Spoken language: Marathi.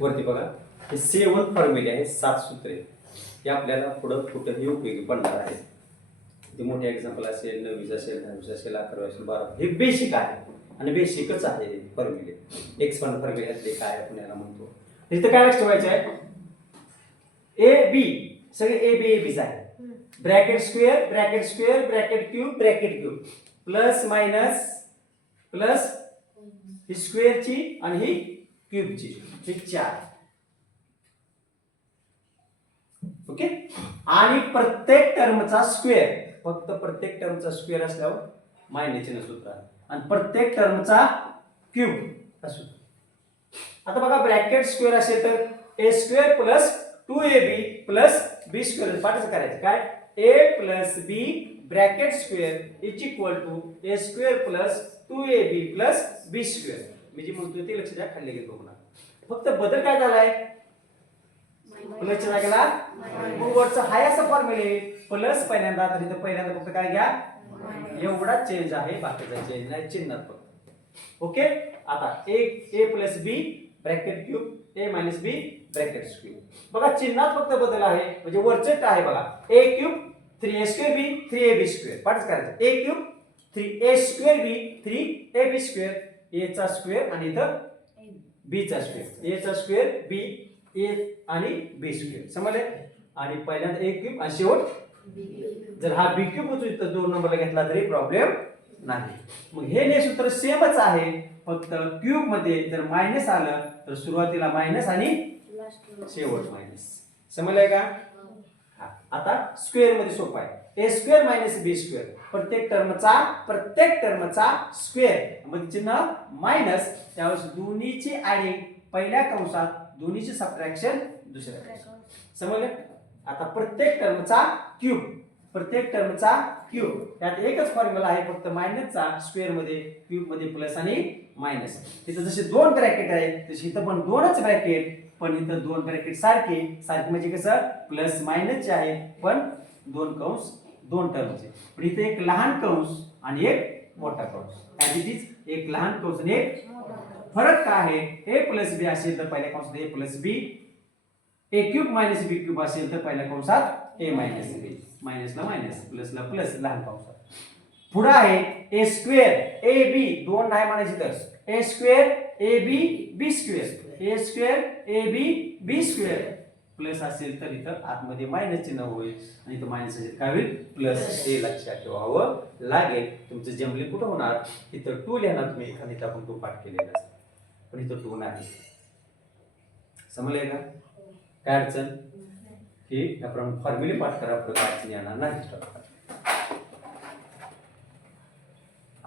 वरती बघा हे 7 फॉर्म्युले आहेत, 7 सूत्रे. हे आपल्याला पुढं कुठंही उपयोगी पडणार आहे. ते मोठे एक्झाम्पल असेल, 9वीच असेल, 10वीच असेल, 11वी असेल, 12वी. हे बेसिक आहे आणि बेसिकच आहे फॉर्म्युले. एक्सपांड फॉर्म्युल्यातले काय आपण याला म्हणतो. इथं काय लक्ष ठेवायचं आहे, ए बी सगळे ए बी ए बीच आहे. Bracket square bracket cube plus minus plus ही स्क्वेअरची आणि ही क्यूबची, हे 4. ओके. आणि प्रत्येक टर्मचा स्क्वेअर, फक्त प्रत्येक टर्मचा स्क्वेअर असल्यावर मायनस चिन्ह सूत्र आहे आणि प्रत्येक टर्मचा क्यूब असतो. आता बघा ब्रॅकेट स्क्वेअर असेल तर A square plus 2ab plus B square. पाठाचं करायचं काय, A plus B bracket square is equal to A square plus 2ab plus B square. मी जे म्हणतो ते लक्ष द्या, खाली घेतो पुन्हा. फक्त बदल काय झालाय, प्लसच्या जागेला वरचा हाय असा फॉर्म्युले प्लस पहिल्यांदा, तर इथं पहिल्यांदा फक्त काय घ्या, एवढा चेंज आहे, बाकीचा चेंज नाही चिन्हात फक्त. ओके. आता ए प्लस बी ब्रॅकेट क्यूब ए मायनस बी ब्रॅकेट क्यूब. बघा चिन्हात फक्त बदल आहे, म्हणजे वरचे आहे बघा, ए क्यूब 3a स्क्वेअर बी 3ab स्क्वेअर. पाठच करायचं, ए क्यूब 3a स्क्वेअर बी 3ab स्क्वेअर, ए चा स्क्वेअर आणि इथं बी चा स्क्वेअर, ए चा स्क्वेअर बी ए आणि बी स्क्वेअर. समजले. आणि पहिल्यांदा ए क्यूब आणि शेवट, जर हा बी क्यूब होतो इथं 2 नंबरला घेतला तरी प्रॉब्लेम नाही. मग हे सूत्र सेमच आहे, फक्त क्यूब मध्ये जर मायनस आलं तर सुरुवातीला मायनस आणि शेवट मायनस. समजलंय का. आता स्क्वेअर मध्ये सोपं आहे, ए स्क्वेअर मायनस बी स्क्वेअर. प्रत्येक टर्मचा स्क्वेअर मध्ये चिन्ह मायनस, त्यावेळेस दोन्हीची ऍडिंग पहिल्या कंसात, दोन्हीची सबट्रॅक्शन दुसऱ्या कंसात. समजलं. आता प्रत्येक टर्मचा क्यूब यात एकच फॉर्म्युला आहे, फक्त मायनसचा स्क्वेअर मध्ये क्यूब मध्ये प्लस आणि मायनस. तिथं जसे 2 ब्रॅकेट आहेत तसे इथं पण 2च ब्रॅकेट, पण इथं 2 ब्रॅकेट सारखे म्हणजे कसं प्लस मायनसचे आहे, पण 2 कंस 2 टर्मचे. पण इथे एक लहान कंस आणि एक मोठा कंस. ॲज इट इज एक लहान कंस आणि एक फरक काय आहे, ए प्लस बी असेल तर पहिल्या कंसात ए प्लस बी, ए क्यूब मायनस बी क्यूब असेल तर पहिल्या कंसात ए मायनस बी, मायनसला मायनस प्लसला प्लस लहान कंसात. पुढे आहे ए स्क्वेअर ए बी, 2 नाही म्हणायची तर A square A B B square, A square A B B square. Plus असेल तर इथं आतमध्ये मायनस चिन्ह होईल आणि इथं मायनस असेल काय होईल प्लस. हे लक्षात ठेवावं लागेल. तुमचं जमले कुठं होणार, इथं 2 लिहिणार तुम्ही, एखादी आपण 2 पाठ केलेला पण इथं 2 नाही. समजलंय का. काय अडचण, की आपण फॉर्म्युले पाठ करा, पुढे अडचण येणार नाही.